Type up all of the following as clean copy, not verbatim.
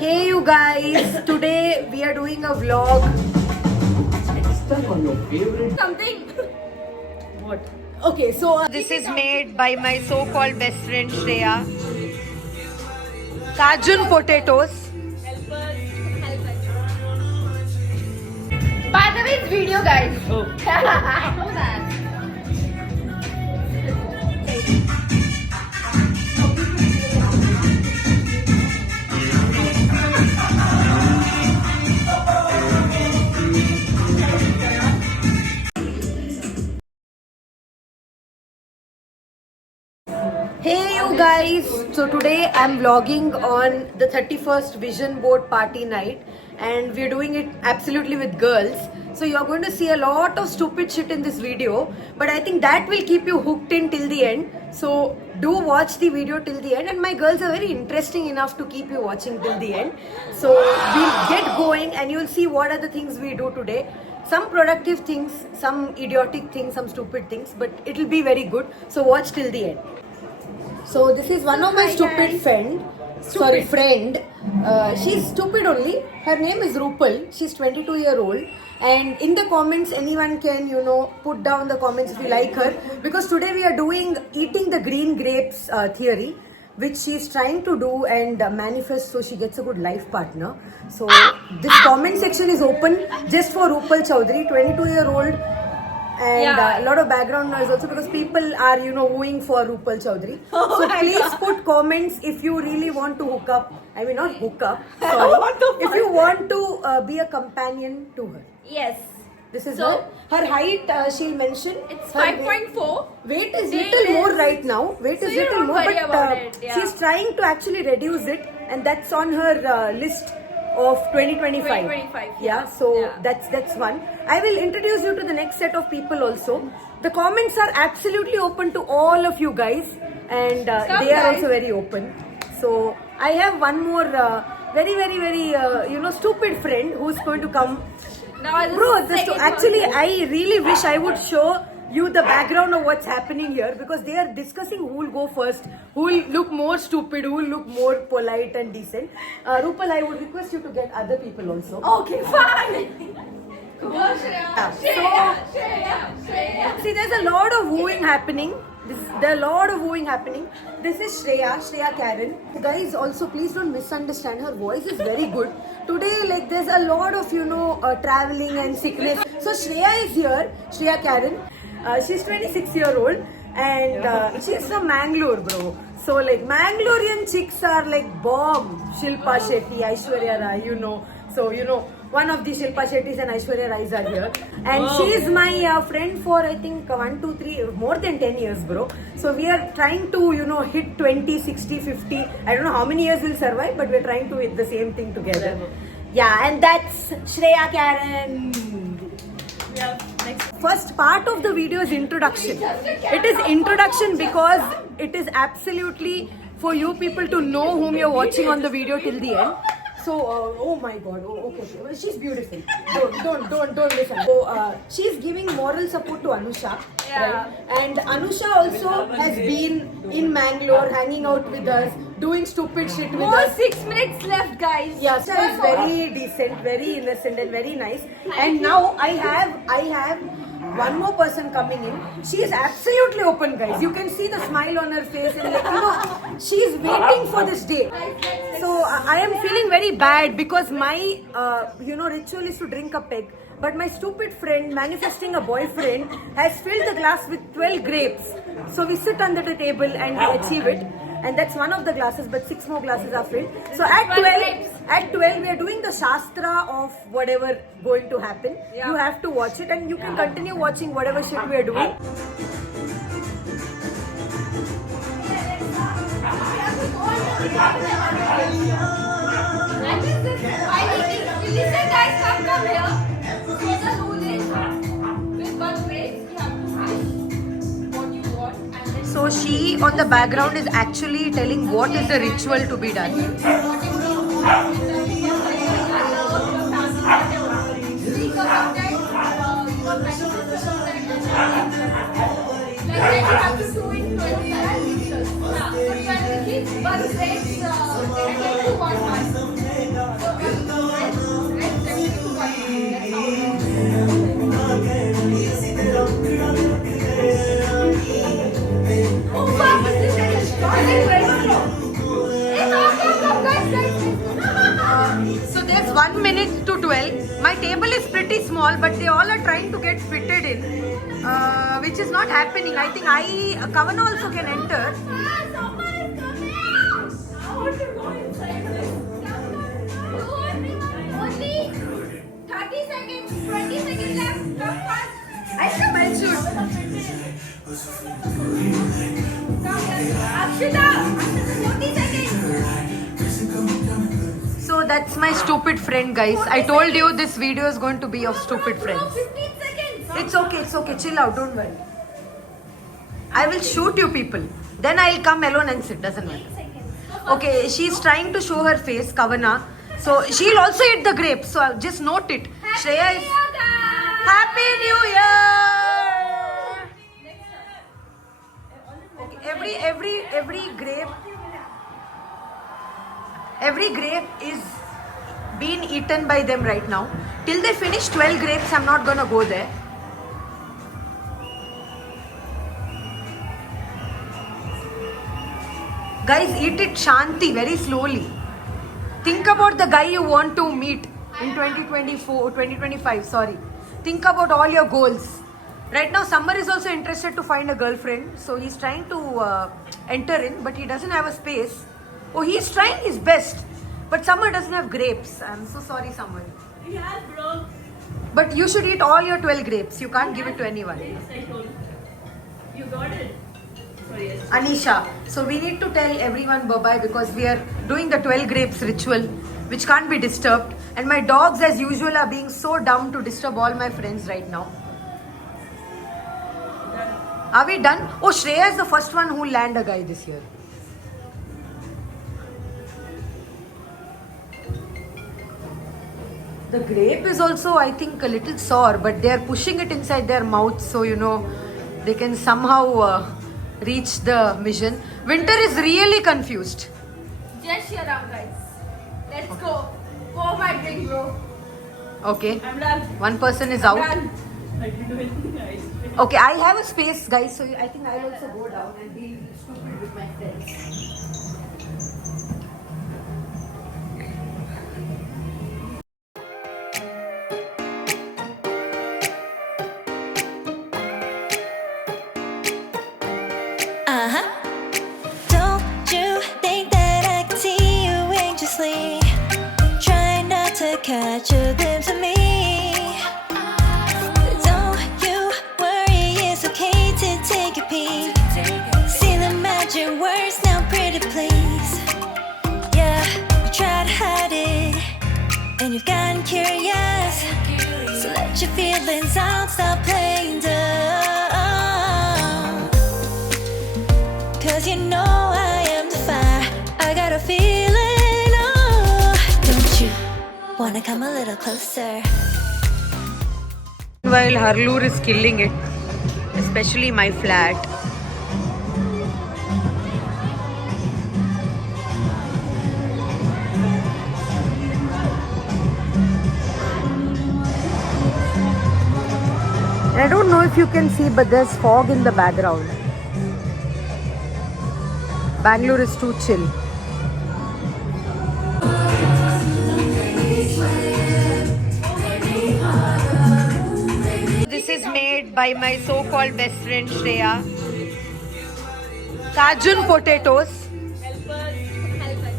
Hey you guys, today we are doing a vlog. Something. What? Okay, so this is made by my so-called best friend Shreya. Cajun potatoes. Help us. Help us. By the way, it's video, guys. Oh. I know that. Hey you guys, so today I'm vlogging on the 31st Vision Board party night and we're doing it absolutely with girls. So you're going to see a lot of stupid shit in this video, but I think that will keep you hooked in till the end. So do watch the video till the end, and my girls are very interesting enough to keep you watching till the end. So we'll get going and you'll see what are the things we do today. Some productive things, some idiotic things, some stupid things, but it'll be very good. So watch till the end. So this is one of my stupid friend. She's stupid only. Her name is Rupal. She's 22-year-old. And in the comments, anyone can, put down the comments if you like her. Because today we are doing eating the green grapes theory, which she's trying to do and manifest so she gets a good life partner. So this comment section is open just for Rupal Chaudhary, 22-year-old. And a lot of background noise also because people are, wooing for Rupal Chaudhary. So please put comments if you really want to hook up. I mean, not hook up. Sorry. If you want to be a companion to her. Yes. This is her. Her height, she'll mention. It's 5.4. Weight is little more right now. Weight is little more, but she's trying to actually reduce it, and that's on her list of 2025. 2025. Yeah, so that's one. I will introduce you to the next set of people also. The comments are absolutely open to all of you guys, and they are also very open. So I have one more very stupid friend who's going to come. Actually, I really wish I would show you the background of what's happening here because they are discussing who will go first, who will look more stupid, who will look more polite and decent. Rupal, I would request you to get other people also. Okay, fine. Go, Shreya. See, there's a lot of wooing happening. There are a lot of wooing happening. This is Shreya Karen. Guys, also please don't misunderstand. Her voice is very good. Today, there's a lot of, traveling and sickness. So Shreya is here, Shreya Karen. She's 26-year-old and she's from Mangalore, bro. So Mangalorean chicks are bomb. Shilpa Shetty, Aishwarya Rai, So, one of the Shilpa Shetty's and Aishwarya Rai's are here. And she's my friend for, I think, 1, 2, 3, more than 10 years, bro. So we are trying to, hit 20, 60, 50. I don't know how many years we'll survive, but we're trying to hit the same thing together. Yeah, and that's Shreya Karen. Yeah, next. First part of the video is introduction. It is introduction because it is absolutely for you people to know whom you're watching on the video till the end. So, oh my God, okay. Well, she's beautiful. Don't listen. So, she's giving moral support to Anusha. Yeah. Right? And Anusha also has been in Mangalore, hanging out with us, doing stupid shit with us. 6 minutes left, guys. Yeah, she is very decent, very innocent, and very nice. And now I have one more person coming in. She is absolutely open, guys. You can see the smile on her face, and she is waiting for this day. So I am feeling very bad because my ritual is to drink a peg. But my stupid friend manifesting a boyfriend has filled the glass with 12 grapes. So we sit under the table and we achieve it. And that's one of the glasses, but 6 more glasses are filled. So at 12 we are doing the Shastra of whatever going to happen. Yeah. You have to watch it and you can continue watching whatever shit we are doing. Listen, guys, come here. So the rule is with one phrase you have to say what you want and then So she on the background is actually telling what is the ritual to be done. 1 minute to 12. My table is pretty small, but they all are trying to get fitted in, which is not happening. I think Kavan also can enter. Someone is coming! I want to go inside this. Only 30 seconds, 20 seconds left. Come fast. I should. Come here. Akshita, 40 seconds. So that's my stupid friend, guys. I told you this video is going to be of stupid friends. 15 seconds. It's okay. Chill out. Don't worry. I will shoot you people. Then I'll come alone and sit. Doesn't matter. Okay, she's trying to show her face, Kavana. So she'll also eat the grapes. So just note it. Shreya is Happy New Year. Okay, every grape is being eaten by them right now. Till they finish 12 grapes, I'm not gonna go there. Guys, eat it shanti, very slowly. Think about the guy you want to meet in 2025, sorry. Think about all your goals. Right now, Summer is also interested to find a girlfriend. So he's trying to enter in, but he doesn't have a space. Oh, he's trying his best. But Summer doesn't have grapes. I'm so sorry, Summer. Yeah, bro. But you should eat all your 12 grapes. You can't give it to anyone. Yes, I told you. You got it. Sorry, yes. Anisha. So we need to tell everyone bye-bye because we are doing the 12 grapes ritual, which can't be disturbed. And my dogs, as usual, are being so dumb to disturb all my friends right now. Are we done? Oh, Shreya is the first one who will land a guy this year. The grape is also, I think, a little sour, but they are pushing it inside their mouth, so they can somehow reach the mission. Winter is really confused. Just cheer up, guys. Let's go. Pour my drink, bro. Okay. I'm done. One person is I'm out. done. I didn't do anything, guys. Okay, I have a space, guys, so I think I'll also go down and be stupid with my friends. Don't you think that I can see you anxiously? Try not to catch a glimpse of me. Don't you worry, it's okay to take a peek. See the magic words now, pretty please. Yeah, you try to hide it, and you've gotten curious. So let your feelings out, stop playing dumb. Cause you know I am the fire, I got a feeling, oh. Don't you wanna come a little closer? While Harloor is killing it, especially my flat. I don't know if you can see, but there's fog in the background. Bangalore is too chill. This is made by my so-called best friend Shreya. Cajun potatoes. Help us. Help us.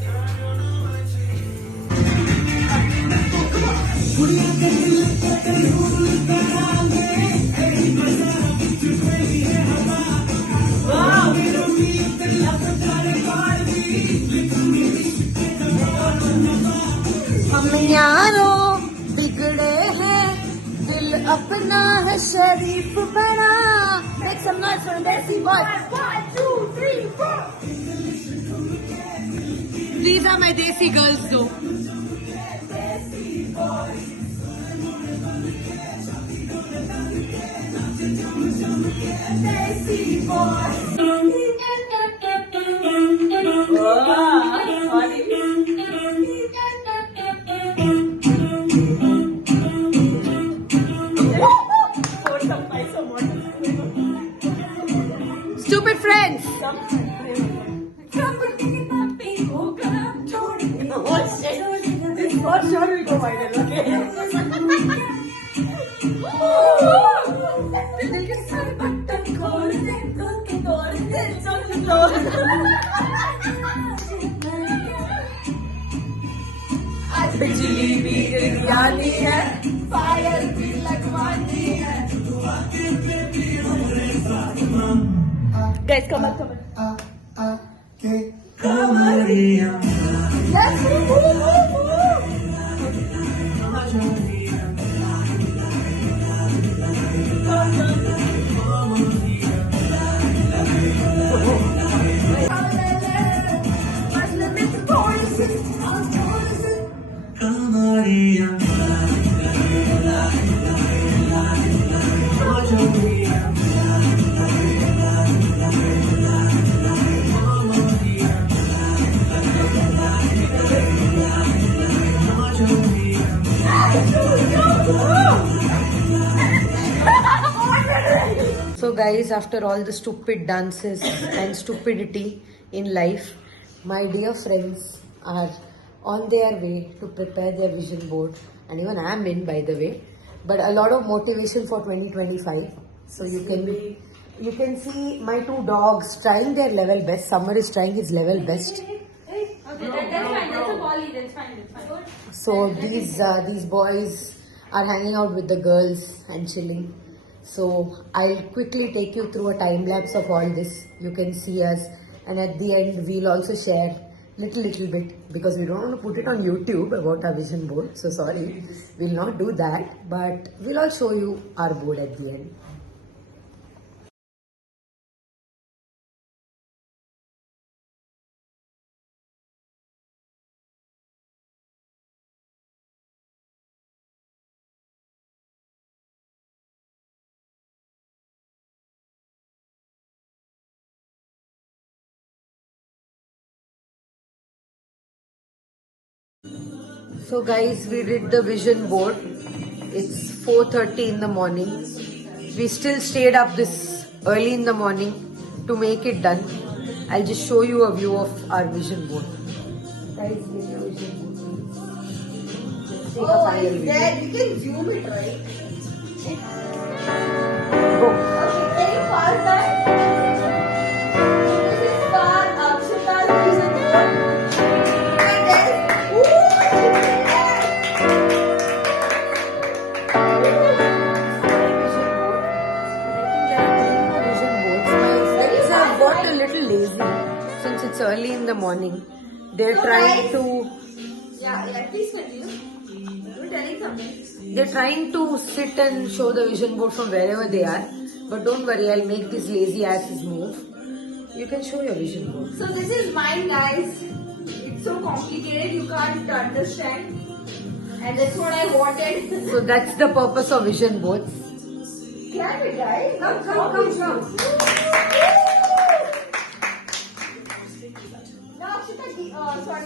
हम यारों बिगड़े हैं, दिल अपना है शरीफ बना. Make some noise for Desi boy. 1, 2, 3, 4. These are my Desi girls though. Stupid friends. for sure will go viral, okay? बिजली भी गिरानी है, फायर भी लगवानी है. Guys, come on. Yes, So guys, after all the stupid dances and stupidity in life, my dear friends are on their way to prepare their vision board, and even I am in, by the way. But a lot of motivation for 2025. So you can see my two dogs trying their level best. Summer is trying his level best. Okay, that's fine. That's a volley. That's fine. So these boys are hanging out with the girls and chilling. So I'll quickly take you through a time lapse of all this. You can see us, and at the end we'll also share little bit, because we don't want to put it on YouTube about our vision board. So sorry, we'll not do that, but we'll all show you our board at the end. So guys, we did the vision board. It's 4:30 in the morning. We still stayed up this early in the morning to make it done. I'll just show you a view of our vision board. Guys, here's your vision board. Let's take a final view. You can zoom it, right? Go. Okay, can you pause that? This is our Akshita's vision board. And then, Got a little lazy since it's early in the morning. They're So trying guys- to yeah, please continue. You're telling something. they're trying to sit and show the vision board from wherever they are. But don't worry, I'll make these lazy asses move. You can show your vision board. So this is mine, guys. It's so complicated, you can't understand. And that's what I wanted. So that's the purpose of vision boards. Clap it, guys. Come. Now, Akshita, sorry,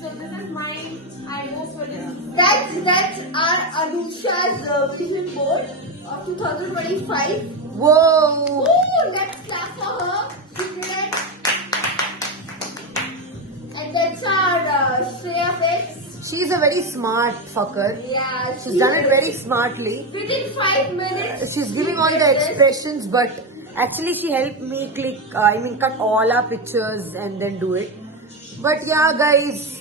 so this is mine. I go for this. That's our Anusha's vision board of 2025. Whoa! Ooh, let's clap for her. She did it. And that's our Shreya Fix. She's a very smart fucker. Yeah, She's done it very smartly. Within 5 minutes. She's giving all the expressions, but actually she helped me cut all our pictures and then do it. But yeah, guys,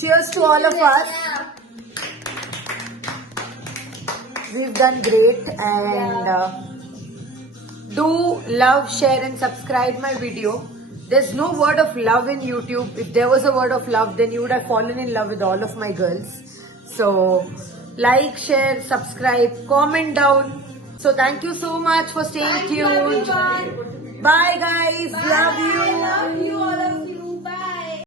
cheers to all of us. Yeah. We've done great, and do love, share and subscribe my video. There's no word of love in YouTube. If there was a word of love, then you would have fallen in love with all of my girls. So like, share, subscribe, comment down. So thank you so much for staying Thank you, tuned. everyone. Bye guys. Love you. Love you all of